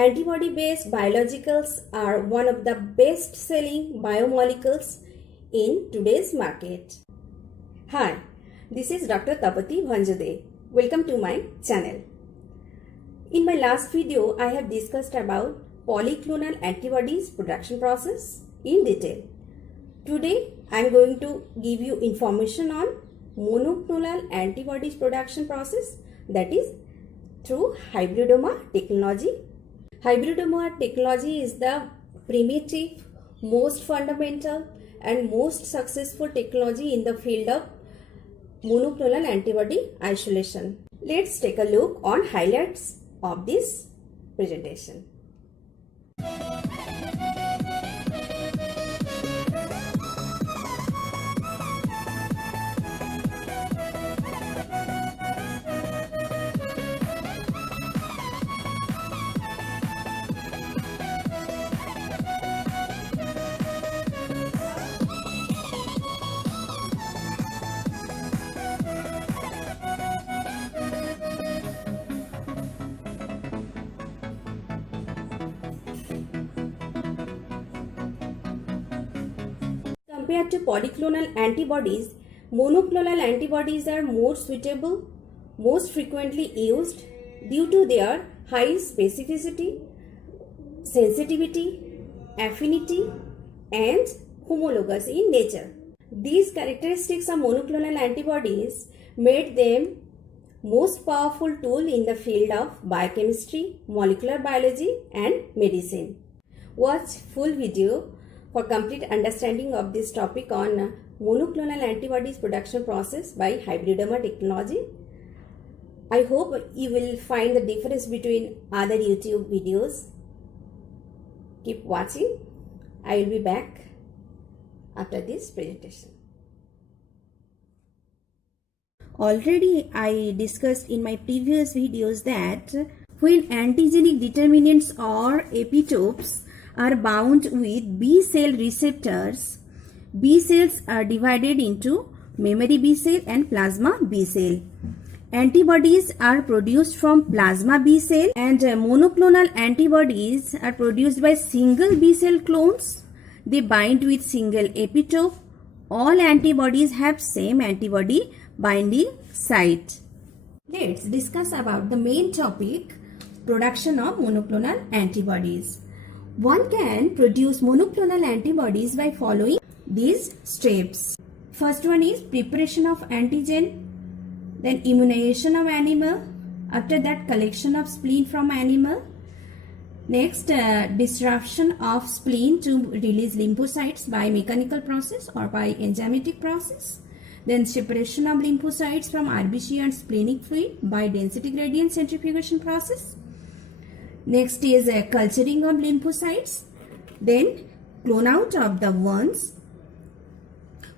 Antibody-based biologicals are one of the best-selling biomolecules in today's market. Hi, this is Dr. Tapati Bhanjade. Welcome to my channel. In my last video, I have discussed about polyclonal antibodies production process in detail. Today, I am going to give you information on monoclonal antibodies production process, that is through hybridoma technology. Hybridoma technology is the primitive, most fundamental and most successful technology in the field of monoclonal antibody isolation. Let's take a look on highlights of this presentation. Compared to polyclonal antibodies, monoclonal antibodies are more suitable, most frequently used due to their high specificity, sensitivity, affinity, and homologous in nature. These characteristics of monoclonal antibodies made them most powerful tool in the field of biochemistry, molecular biology, and medicine. Watch full video for complete understanding of this topic on monoclonal antibodies production process by hybridoma technology. I hope you will find the difference between other YouTube videos. Keep watching. I will be back after this presentation. Already I discussed in my previous videos that when antigenic determinants or epitopes are bound with B cell receptors, B cells are divided into memory B cell and plasma B cell. Antibodies are produced from plasma B cell, and monoclonal antibodies are produced by single B cell clones. They bind with single epitope. All antibodies have same antibody binding site. Let's discuss about the main topic, production of monoclonal antibodies. One can produce monoclonal antibodies by following these steps. First one is preparation of antigen, then immunization of animal, after that collection of spleen from animal, next disruption of spleen to release lymphocytes by mechanical process or by enzymatic process, then separation of lymphocytes from RBC and splenic fluid by density gradient centrifugation process. Next is culturing of lymphocytes, then clone out of the ones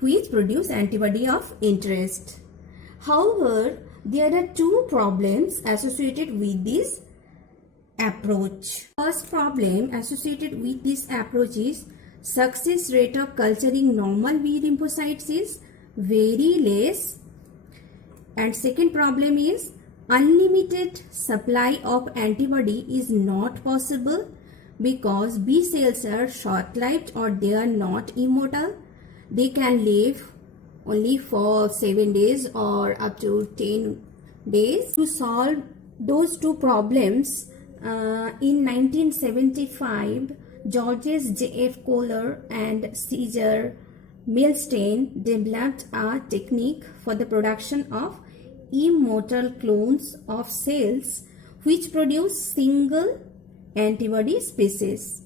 which produce antibody of interest. However, there are two problems associated with this approach. First problem associated with this approach is success rate of culturing normal B lymphocytes is very less, and second problem is unlimited supply of antibody is not possible because B cells are short-lived or they are not immortal. They can live only for 7 days or up to 10 days. To solve those two problems, in 1975, Georges J.F. Kohler and Cesar Milstein developed a technique for the production of immortal clones of cells which produce single antibody species.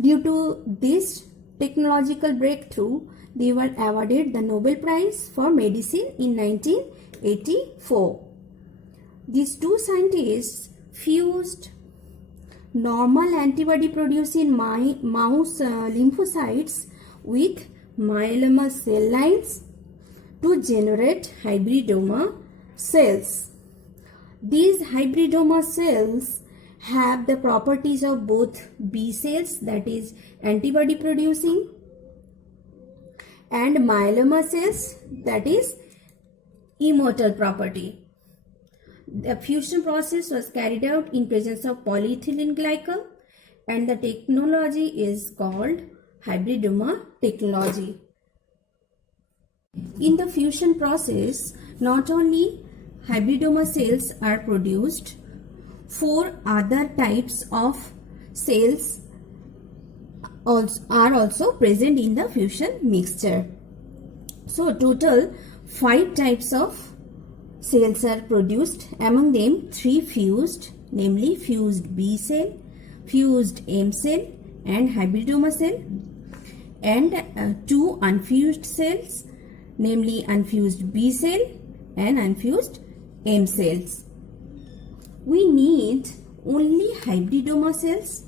Due to this technological breakthrough, they were awarded the Nobel Prize for Medicine in 1984. These two scientists fused normal antibody producing mouse lymphocytes with myeloma cell lines to generate hybridoma cells. These hybridoma cells have the properties of both B cells, that is antibody producing, and myeloma cells, that is immortal property. The fusion process was carried out in presence of polyethylene glycol, and the technology is called hybridoma technology. In the fusion process, not only hybridoma cells are produced, 4 other types of cells are also present in the fusion mixture. So total 5 types of cells are produced, among them 3 fused, namely fused B cell, fused M cell and hybridoma cell, and 2 unfused cells, namely unfused B cell and unfused M cells. We need only hybridoma cells.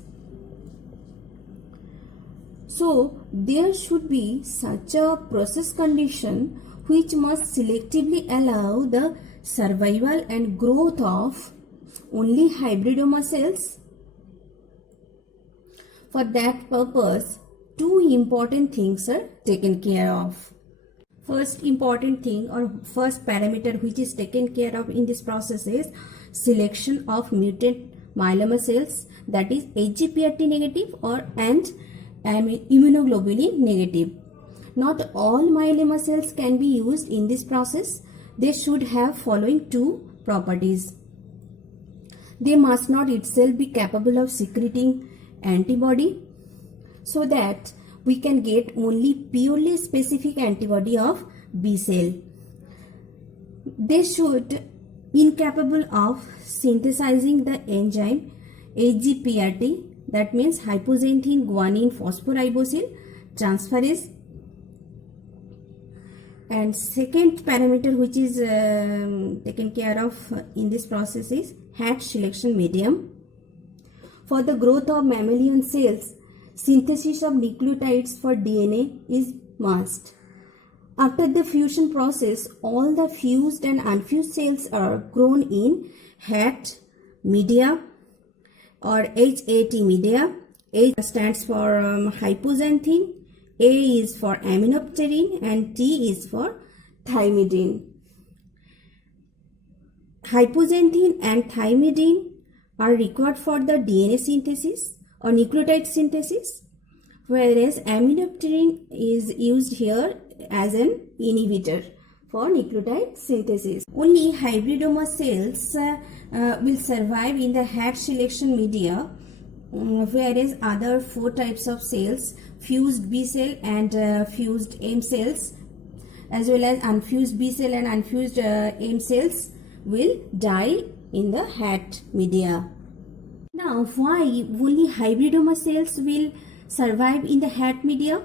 So there should be such a process condition which must selectively allow the survival and growth of only hybridoma cells. For that purpose, 2 important things are taken care of. First important thing or first parameter which is taken care of in this process is selection of mutant myeloma cells, that is HGPRT negative and immunoglobulin negative. Not all myeloma cells can be used in this process. They should have following 2 properties. They must not itself be capable of secreting antibody, so that we can get only purely specific antibody of B cell. They should incapable of synthesizing the enzyme HGPRT, that means hypoxanthine guanine phosphoribosyl transferase. And second parameter which is taken care of in this process is Hatch selection medium. For the growth of mammalian cells, synthesis of nucleotides for DNA is must. After the fusion process, all the fused and unfused cells are grown in HAT media or HAT media. H stands for hypoxanthine, A is for aminopterin and T is for thymidine. Hypoxanthine and thymidine are required for the DNA synthesis or nucleotide synthesis, whereas aminopterin is used here as an inhibitor for nucleotide synthesis. Only hybridoma cells will survive in the Hatch selection media, whereas other 4 types of cells, fused B cell and fused M cells, as well as unfused B cell and unfused M cells, will die in the Hatch media. Now, why only hybridoma cells will survive in the Hatch media?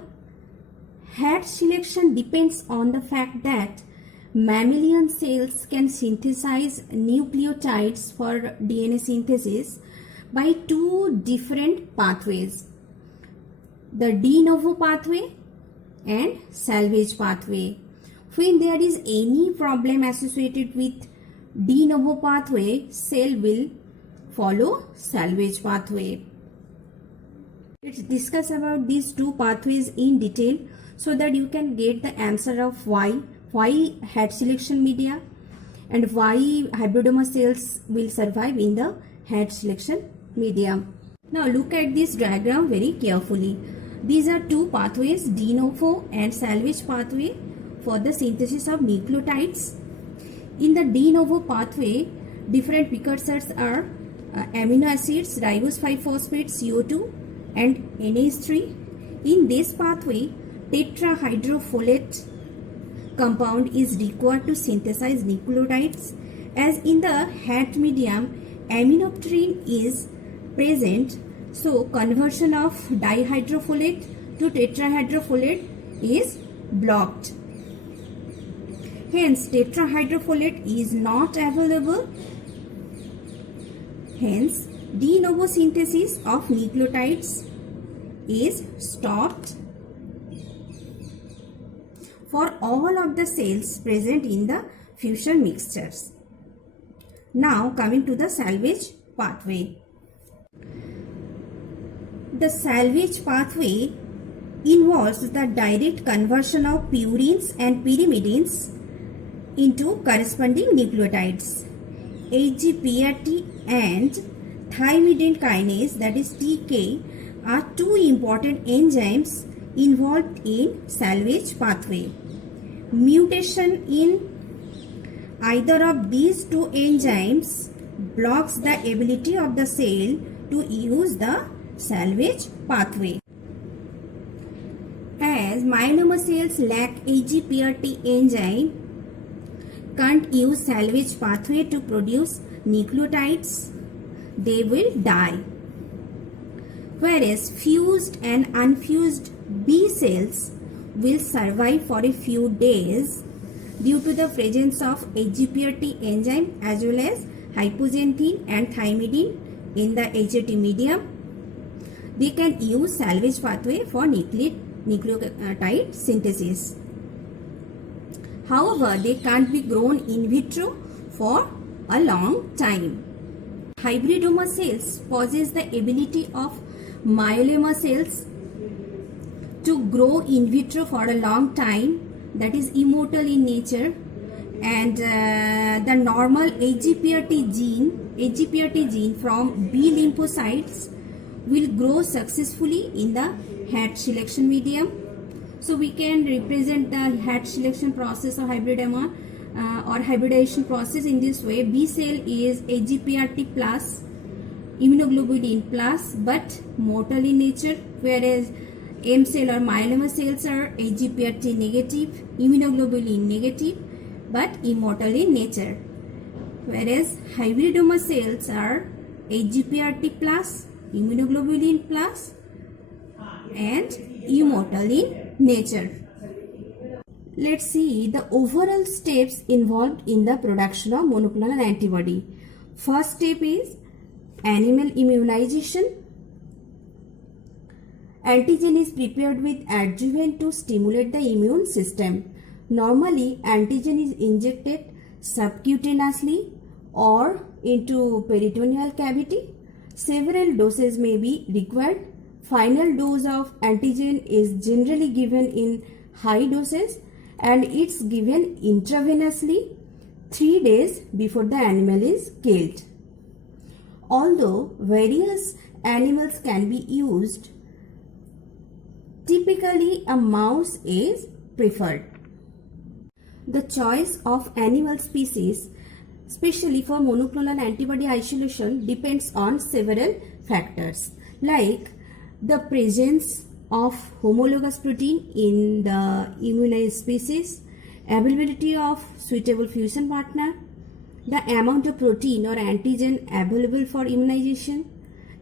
Hatch selection depends on the fact that mammalian cells can synthesize nucleotides for DNA synthesis by 2 different pathways: the de novo pathway and salvage pathway. When there is any problem associated with de novo pathway, cell will follow salvage pathway. Let's discuss about these 2 pathways in detail so that you can get the answer of why Hatch selection media and why hybridoma cells will survive in the Hatch selection media. Now look at this diagram very carefully. These are 2 pathways, de novo and salvage pathway, for the synthesis of nucleotides. In the de novo pathway, different precursors are amino acids, ribose 5-phosphate, CO2 and NH3. In this pathway, tetrahydrofolate compound is required to synthesize nucleotides, as in the Hatch medium aminopterin is present, so conversion of dihydrofolate to tetrahydrofolate is blocked. Hence tetrahydrofolate is not available. Hence de novo synthesis of nucleotides is stopped for all of the cells present in the fusion mixtures. Now coming to the salvage pathway. The salvage pathway involves the direct conversion of purines and pyrimidines into corresponding nucleotides. AGPRT and thymidine kinase, that is TK, are two important enzymes involved in salvage pathway. Mutation in either of these two enzymes blocks the ability of the cell to use the salvage pathway. As myeloma cells lack AGPRT enzyme, can't use salvage pathway to produce nucleotides, they will die. Whereas fused and unfused B cells will survive for a few days due to the presence of AGPRT enzyme as well as hypoxanthine and thymidine in the HAT medium. They can use salvage pathway for nucleotide synthesis. However, they can't be grown in vitro for a long time. Hybridoma cells possess the ability of myeloma cells to grow in vitro for a long time, that is immortal in nature, and the normal AGPRT gene from B lymphocytes will grow successfully in the HAT selection medium. So we can represent the HAT selection process or hybridoma or hybridization process in this way. B cell is AGPRT plus, immunoglobulin plus, but mortal in nature, whereas M cell or myeloma cells are AGPRT negative, immunoglobulin negative, but immortal in nature. Whereas hybridoma cells are AGPRT plus, immunoglobulin plus, and immortal in nature. Let's see the overall steps involved in the production of monoclonal antibody. First step is animal immunization. Antigen is prepared with adjuvant to stimulate the immune system. Normally, antigen is injected subcutaneously or into peritoneal cavity. Several doses may be required. Final dose of antigen is generally given in high doses and it's given intravenously 3 days before the animal is killed. Although various animals can be used, typically a mouse is preferred. The choice of animal species, especially for monoclonal antibody isolation, depends on several factors like the presence of homologous protein in the immunized species, availability of suitable fusion partner, the amount of protein or antigen available for immunization,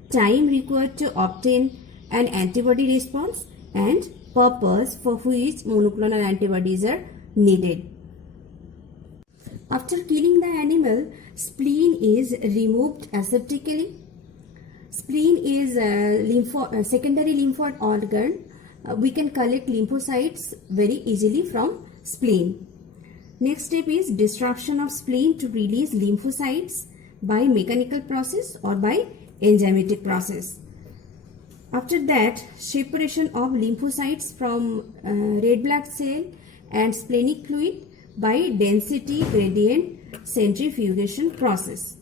time required to obtain an antibody response, and purpose for which monoclonal antibodies are needed. After killing the animal, spleen is removed aseptically. Spleen is a secondary lymphoid organ. We can collect lymphocytes very easily from spleen. Next step is destruction of spleen to release lymphocytes by mechanical process or by enzymatic process. After that, separation of lymphocytes from red blood cell and splenic fluid by density gradient centrifugation process.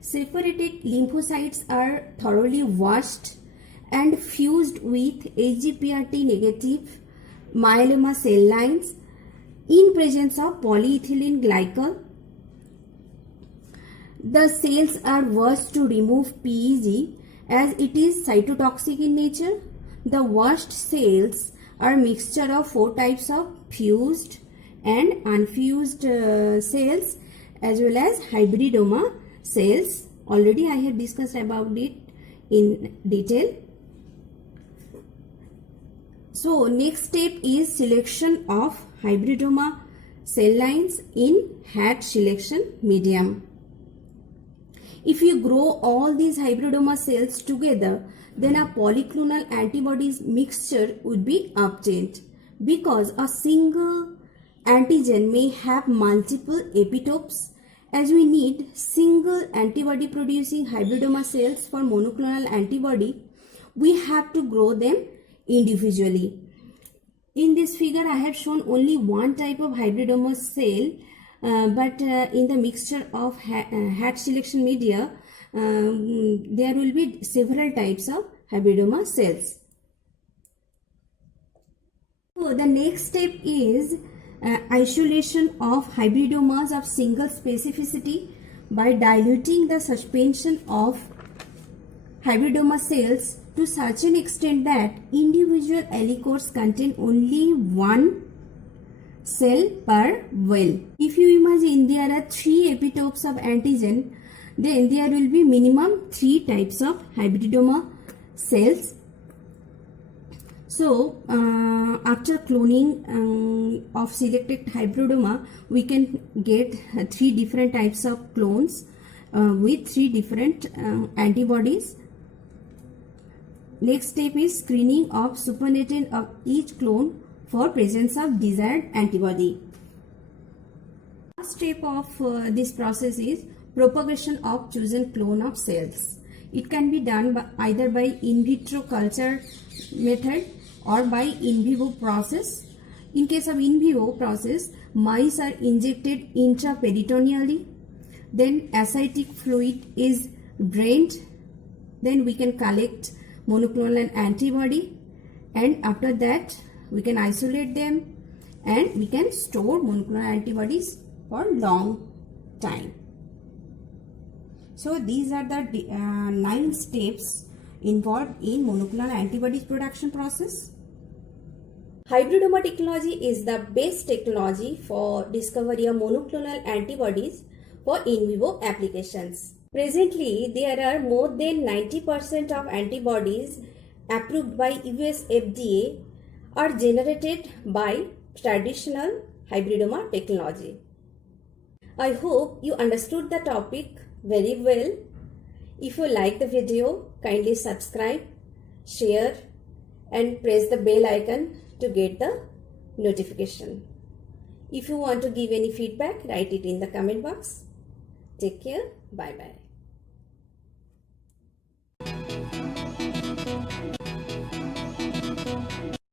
Separated lymphocytes are thoroughly washed and fused with AGPRT negative myeloma cell lines in presence of polyethylene glycol. The cells are washed to remove PEG as it is cytotoxic in nature. The washed cells are mixture of 4 types of fused and unfused cells as well as hybridoma cells. Already I have discussed about it in detail. So next step is selection of hybridoma cell lines in HAT selection medium. If you grow all these hybridoma cells together, then a polyclonal antibodies mixture would be obtained, because a single antigen may have multiple epitopes. As we need single antibody producing hybridoma cells for monoclonal antibody, we have to grow them individually. In this figure, I have shown only one type of hybridoma cell but in the mixture of hatch selection media, there will be several types of hybridoma cells. So the next step is isolation of hybridomas of single specificity by diluting the suspension of hybridoma cells to such an extent that individual aliquots contain only one cell per well. If you imagine there are 3 epitopes of antigen, then there will be minimum 3 types of hybridoma cells. So after cloning of selected hybridoma, we can get 3 different types of clones with 3 different antibodies. Next step is screening of supernatant of each clone for presence of desired antibody. Last step of this process is propagation of chosen clone of cells. It can be done either by in vitro culture method or by in vivo process. In case of in vivo process, mice are injected intraperitoneally, then ascitic fluid is drained, then we can collect monoclonal antibody, and after that we can isolate them and we can store monoclonal antibodies for long time. So these are the 9 steps involved in monoclonal antibodies production process. Hybridoma technology is the best technology for discovery of monoclonal antibodies for in vivo applications. Presently, there are more than 90% of antibodies approved by US FDA are generated by traditional hybridoma technology. I hope you understood the topic very well. If you like the video, kindly subscribe, share and press the bell icon to get the notification. If you want to give any feedback, write it in the comment box. Take care. Bye bye.